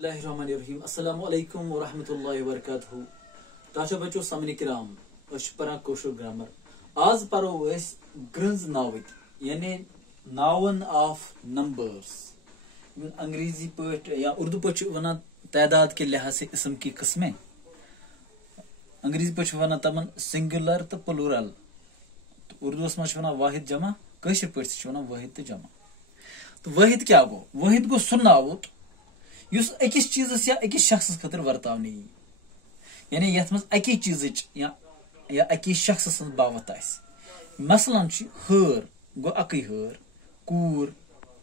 Bismillahirrahmanirrahim. Assalamu alaikum wa rahmatullahi wa barakatuhu. Tacha bacho samni kiram. Ashpara kosher grammar. Az paro es grunz nawit. Yani noun of numbers. अंग्रेजी पट या उर्दू पट वना तादाद के लिहाज से इसम की किस्में अंग्रेजी पट वना तमन सिंगुलर तो प्लूरल तो उर्दू में वना वाहिद जमा कशर पट वना वाहिद तो जमा तो वाहिद क्या गो वाहिद गो सु नावुत युस अकिस चीजस या अकिस शख्स खतर वर्तावनी यानी यथ मज अकी चीज या अकिस शख्स बावत आस मसलन हर गो अकई हर कूर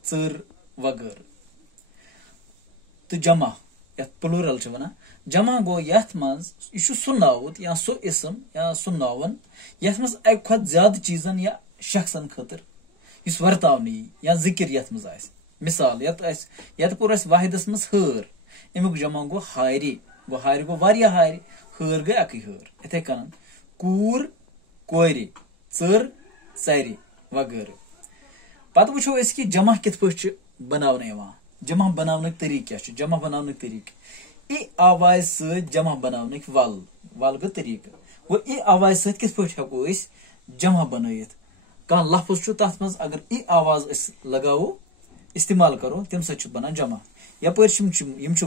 चर वगैरह तो जमा यथ प्लूरल वना जमा गो यथ मज यह सु नावुत या सु इसम या सु नावन यथ मज अक खुद ज्यादा चीजन या शख्सन खतर इस वर्तावनी या जिक्र यथ मज आस मिसाल यत पुर वाहिदस मज हर अमुक जमा गो हारी गो वारिया हारी हर गई अकई हर इथे कन कूर कोरी चर चरी वगैरह पत वो कि जमा कित पे बनाने जमा बनाने तरीक क्या जमा बनाने तरीक ई आवाज से जमा बनाने वल वल गो तरीक वो ई आवाज से कित पे हेको जमा बनयित कह लफ्ज तथ मज अगर ई आवाज लगाओ इस्तेमाल करो तम सत बनान जमा यपर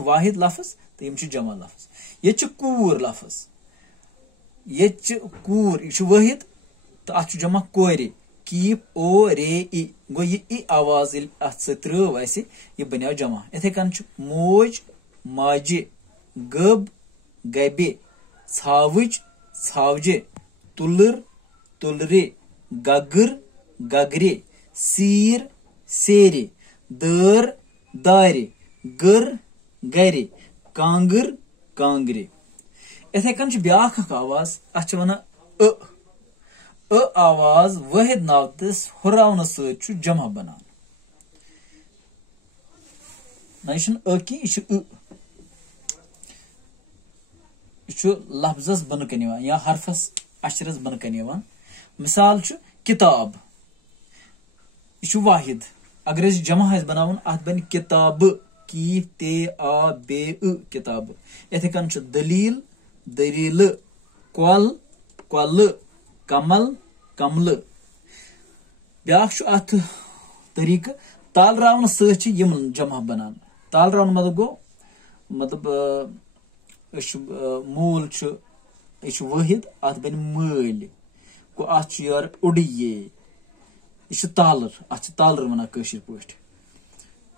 वाहिद लफ्ज तो यम जमा लफ्ज ये कूर लफ्ज ये कूर यह वाहिद तो अत जमा कोरे कीप ओ रे ई गो ये ई आवाज अत त्रव यह बनो जमा इथे कन मोज माजे गब गबे छावज छावजे तुलर तुलरे गगर गगरे सीर सेरे दर दारे गर गरे कांगर कांगरे इथे कन ब्या आवाज अत वन आवाज वाहिद नावतस हुरावन सत जमा बनान न कि यह लफ्जस बन कन या हरफस अशरस बन कन मिसाल किताब यह वाहिद अगर जमा बनावन अत बन किताब की ते आ बे किताब इथे कन दलील दलील कल कल कमल कमल ब्या अत तरीक ताल रावन सत जमा बनान ताल रावन मतलब गो मतलब मूल यह वाहिद अत बन मल गो अत यार उड़िये यह तालर अत तालर वन कशर पे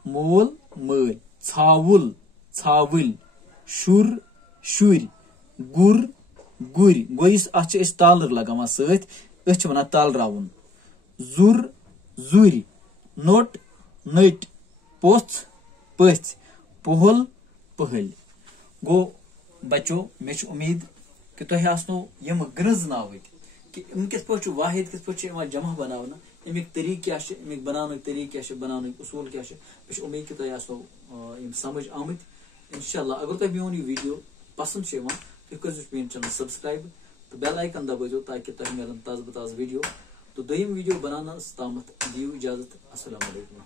मोल मल छावुल छावुल शुर शुर गुर गुर गो अत तालर लगान सत वन ताल रावन जुर जुर नोट नट पोथ पथ पहल पहल गो बचो मे उम्मीद कि तुह आसनो यम ग्रज नावत कि कित पे वाहिद कित पे जमा बनाना अमिक तरीक क्या अमिक बनाने तरीक क्या बनाने उसूल क्या मे उम्मीद कि तुह आसनो समझ आमत इंशाल्लाह अगर तुह मोन यह वीडियो पसंद तुह कर मे चैनल सब्सक्राइब तो बेल आइकन दबाइजो ताकि तुह मिलन ताज़ बताज़ वीडियो तो दोयम वीडियो बनाना तामत दियो इजाजत। अस्सलाम वालेकुम।